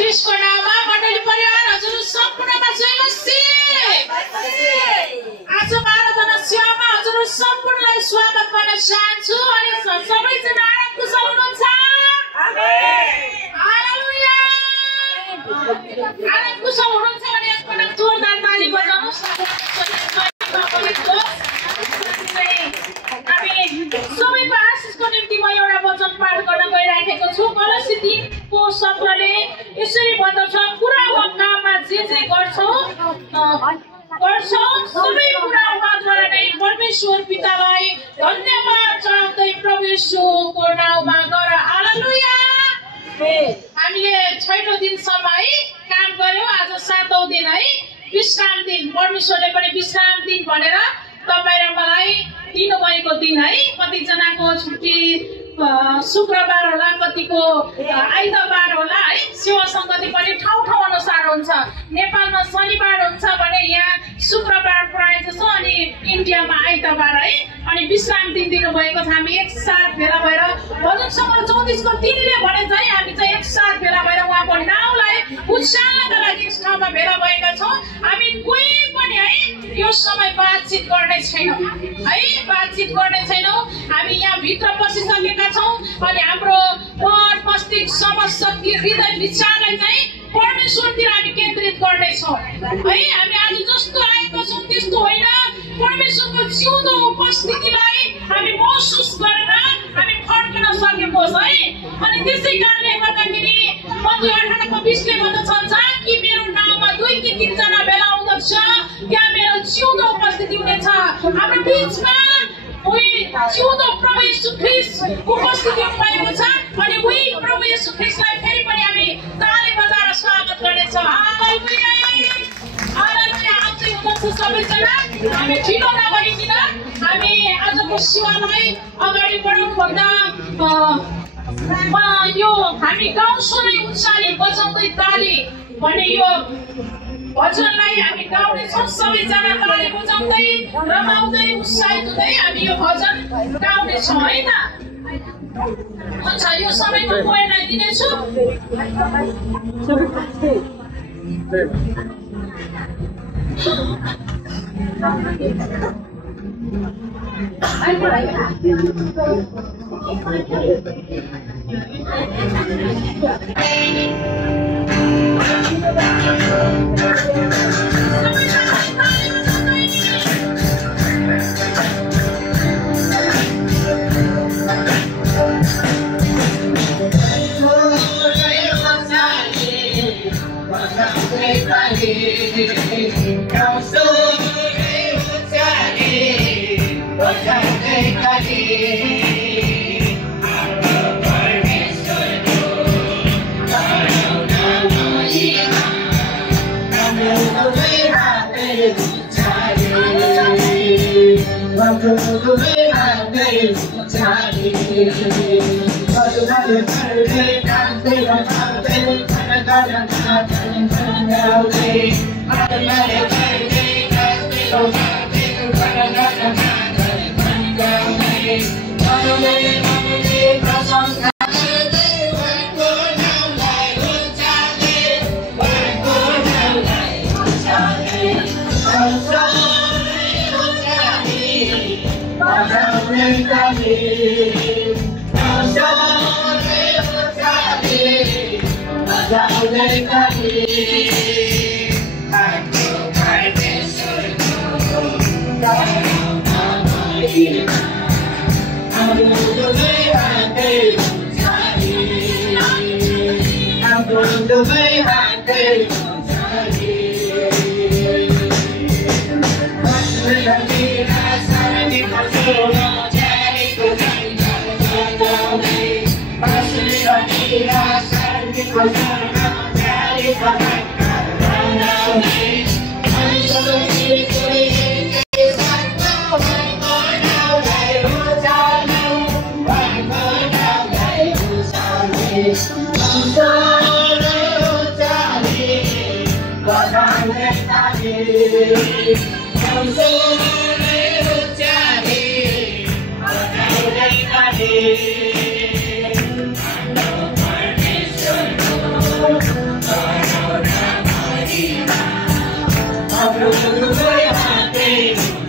ख्रीष्टको नाममा मण्डली परिवार हजुर सम्पूर्णमा जय मसीह। आज आराधना सेवामा हजुर सम्पूर्णलाई स्वागत गर्न चाहन्छु अनि सबैजना आनन्द कुशल हुनुहुन्छ? हालेलुया। आनन्द कुशल हुनुहुन्छ भने एकपटक जोरदार ताली बजाउनुस्। सबैको आशिषको निम्ति म एउटा वचन पाठ गर्न गइराखेको छु। कलसी 3को 17ले यसरी भन्दछ, कुरा वा काममा जे गर्छौ सबै कुरा उहाँद्वारा नै परमेश्वर पितालाई धन्यवाद चढाउँदै प्रभु येशूको नाममा गर। हालेलुया। हामीले 6औं दिनसम्म है काम गर्यौं। आज 7औं दिन है विश्राम दिन। परमेश्वरले पनि विश्राम दिन भनेर तपाईँ र मलाई दिनुभएको दिन है। कतिजनाको छुट्टी शुक्रबार होला, कतिको आइतबार होला है। सेवा सङ्गति पनि ठाउँ ठाउँ अनुसार हुन्छ। नेपालमा शनिबार हुन्छ भने यहाँ शुक्रबार प्रायः जसो अनि इन्डियामा आइतबार है। अनि विश्राम दिन दिनुभएको छ। हामी एकसाथ भेला भएर भजन सङ्ग्रह 34 को 3 ले भने चाहिँ हामी चाहिँ एकसाथ भेला भएर उहाँको नाउँलाई उचाल्नका लागि यस ठाउँमा भेला भएका छौँ। हामी कोही पनि है यो समय बातचित गर्ने छैनौँ है, बातचित गर्ने छैनौँ। हामी यहाँ भित्र पसिसकेका छौँ अनि हाम्रो मन मस्तिष्क समझ शक्ति हृदय विचारलाई चाहिँ परमेश्वरतिर हामी केन्द्रित गर्नेछौँ है। हामी आज जस्तो आएका छौँ त्यस्तो होइन, परमेश्वरको जिउँदो उपस्थितिलाई हामी महसुस गरेर हामी फर्कन सकेको छ है। अनि त्यसै कारणले गर्दाखेरि मत्ती 18:20 ले भन्दछ, जहाँ कि मेरो नाममा 2 कि 3 जना भेला हुँदछ त्यहाँ मेरो जिउँदो उपस्थिति हुनेछ। हाम्रो बिचमा उही जिउँदो प्रभु येशू ख्रीष्ट उपस्थिति भएको छ। अनि उही प्रभु येशू ख्रीष्टलाई फेरि पनि हामी ताली बजाएर स्वागत गर्नेछौँ। हालेलुया। हालेलुया। आउँदै हुनुहुन्छ सबैजना। हामी ढिलो नगरिकन हामी आजको सेवालाई अगाडि बढाउनुभन्दा यो हामी गाउँछौँ उचाली बजाउँदै ताली भन्ने यो भजनलाई हामी गाउनेछौँ। सबैजना ताली बजाउँदै रमाउँदै उत्साहित हुँदै हामी यो भजन गाउनेछौँ है त। हुन्छ, यो समयमा कोहीलाई दिनेछु। हाम्रो गुरु गयो हाते